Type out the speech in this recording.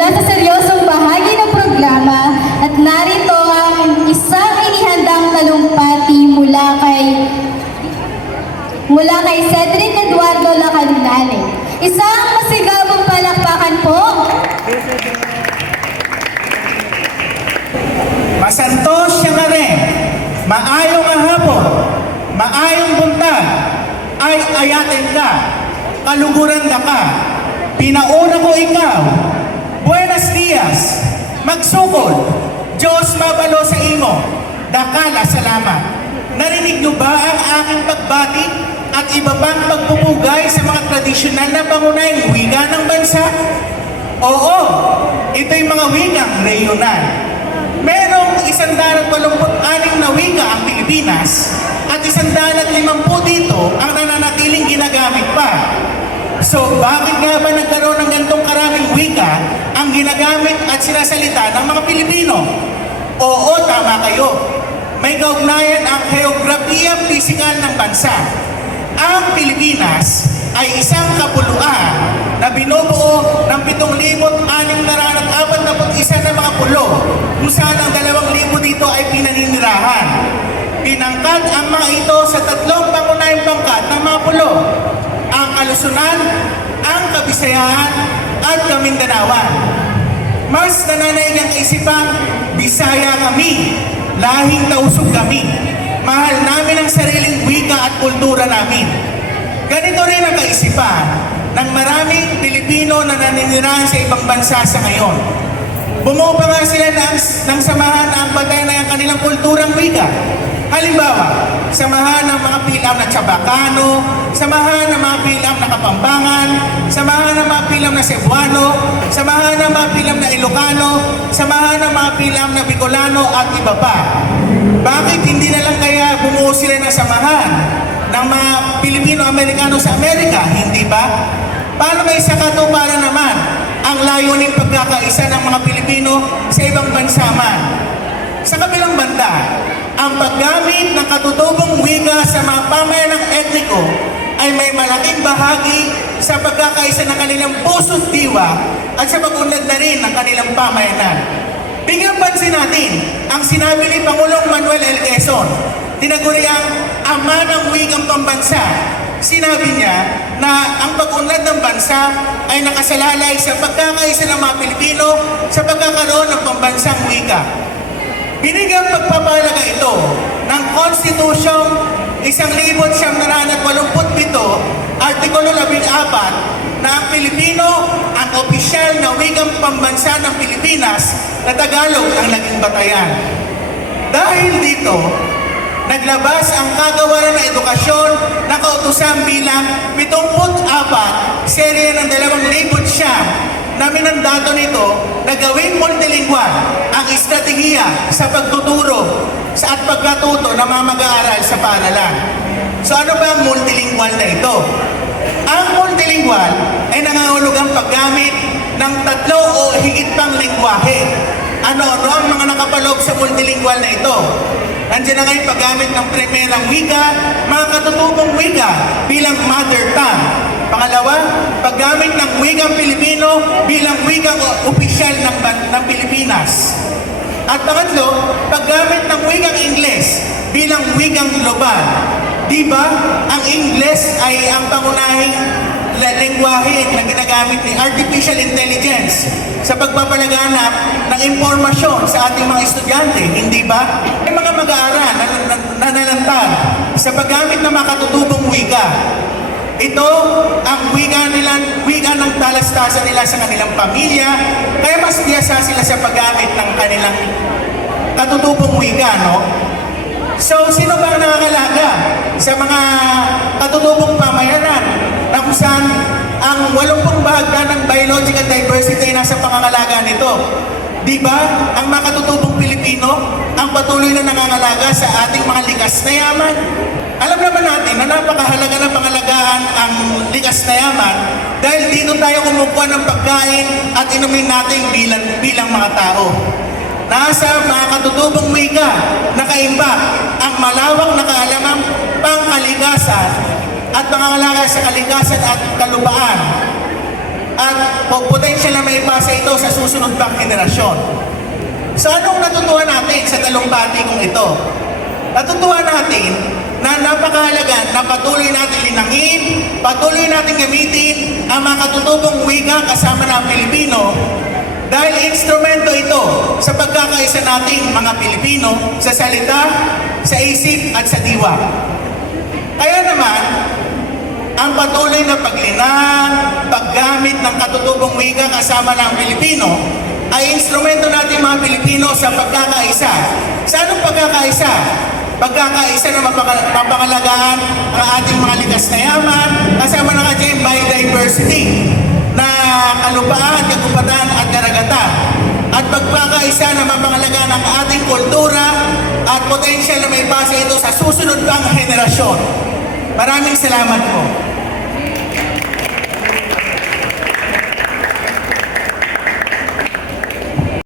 mula sa seryosong bahagi ng programa at narito ang isang inihandang talumpati mula kay mula kay Cedric Eduardo Lacandale. Isang masigabong palakpakan po. Masantos siya nga rin, maayong nga hapon, maayong buntag, ay ayatin ka, kaluguran ka ka, pinauna ko ikaw, buenas dias, magsukol, Diyos mabalo sa imo, dakala salamat. Narinig niyo ba ang aking pagbati at iba pang pagpupugay sa mga tradisyonal na pangunahing wika ng bansa? Oo, ito'y mga wikang regional. Merong isang darat na wika ang Pilipinas at isang darat limampu dito ang nananatiling ginagamit pa. So, bakit nga ba nagkaroon ng gantong karaming wika ang ginagamit at sinasalita ng mga Pilipino? Oo, tama kayo. May kaugnayan ang geografiya pisikal ng bansa. Ang Pilipinas ay isang kapuluan na binubuo ng 7,641 na mga pulo kung saan ang 2,000 dito ay pinaninirahan. Pinangkat ang mga ito sa tatlong pangunahing pangkat ng mga pulo. Ang Kalusunan, ang Kabisayahan, at Kamindanawan. Mas nananaig ang kaisipan, Bisaya kami, lahing tausog kami. Mahal namin ang sariling wika at kultura namin. Ganito rin ang kaisipan ng maraming Pilipino na naninirahan sa ibang bansa sa ngayon. Bumuo pa nga sila ng, ng samahan na ang pagkaya ng kanilang kulturang wika. Halimbawa, samahan ng mga pilam na Chabacano, samahan ng mga pilam na Kapampangan, samahan ng mga pilam na Cebuano, samahan ng mga pilam na Ilocano, samahan ng mga pilam na Bicolano at iba pa. Bakit hindi na lang kaya bumuo sila ng samahan ng mga Pilipino-Amerikano sa Amerika? Hindi ba? Paano may sakatuparan naman ang layuning pagkakaisa ng mga Pilipino sa ibang bansa man? Sa kabilang banda, ang paggamit ng katutubong wika sa mga pamayanang etniko ay may malaking bahagi sa pagkakaisa ng kanilang puso't diwa at sa pag-unlad na rin ng kanilang pamayanan. Bigyan pansin natin ang sinabi ni Pangulong Manuel L. Quezon, tinaguri ang ama ng wikang pambansa. Sinabi niya na ang pag-unlad ng bansa ay nakasalalay sa pagkakaisa ng mga Pilipino sa pagkakaroon ng pambansang wika. Binigyang pagpapalaga ito ng Konstitusyong 1987, Artikulo 14, na ang Pilipino ang opisyal na wikang pambansa ng Pilipinas na Tagalog ang naging batayan. Dahil dito, naglabas ang kagawaran ng edukasyon na kautusan bilang 74, serye ng 2009 na minandato nito na gawing multilingual ang estratehiya sa pagtuturo sa at pagkatuto ng mga mag-aaral sa paaralan. So ano ba ang multilingual na ito? Ang multilingual ay nangangahulugang paggamit ng tatlo o higit pang lingwahe. Ano-ano ang mga nakapaloob sa multilingual na ito? Nandiyan na ngayon paggamit ng primerang wika, mga katutubong wika bilang mother tongue. Pangalawa, paggamit ng wikang Pilipino bilang wikang opisyal ng, ng Pilipinas. At pangatlo, paggamit ng wikang Ingles bilang wikang global. Di ba? Ang Ingles ay ang pangunahing lengguwahe na ginagamit ni Artificial Intelligence sa pagpapalaganap ng impormasyon sa ating mga estudyante, hindi ba? May mga mag-aaral na, na, na nalantad sa paggamit ng mga katutubong wika. Ito ang wika nila, wika ng talastasan nila sa kanilang pamilya, kaya mas biyasa sila sa paggamit ng kanilang katutubong wika, no? So, sino ba ang nakakalaga sa mga katutubong pamayanan na kung saan ang 80 bahagdan ng biological diversity ay nasa pangangalaga nito? Di ba? Ang mga katutubong Pilipino ang patuloy na nangangalaga sa ating mga likas na yaman. Alam naman natin na napakahalaga ng pangalagaan ang likas na yaman dahil dito tayo kumukuha ng pagkain at inumin natin bilang, bilang mga tao. Nasa mga katutubong wika, nakaimbak ang malawak na kaalamang pangkalikasan at pangangalaga sa kalikasan at kalubaan. at po- potential na may pasa ito sa susunod pang henerasyon. So anong natutuhan natin sa talumpati kong ito? Natutuhan natin na napakahalaga na patuloy natin linangin, patuloy natin gamitin ang mga katutubong wika kasama ng Pilipino dahil instrumento ito sa pagkakaisa nating mga Pilipino sa salita, sa isip at sa diwa. Kaya naman, ang patuloy na paglinang, paggamit ng katutubong wika kasama ng Pilipino ay instrumento natin mga Pilipino sa pagkakaisa. Sa anong pagkakaisa? Pagkakaisa na mapangalagaan ang ating mga likas na yaman kasama ng ating biodiversity na kalupaan, kagubatan at karagatan. At pagkakaisa na mapangalagaan ang ating kultura at potensyal na may pasa ito sa susunod pang henerasyon. Maraming salamat po.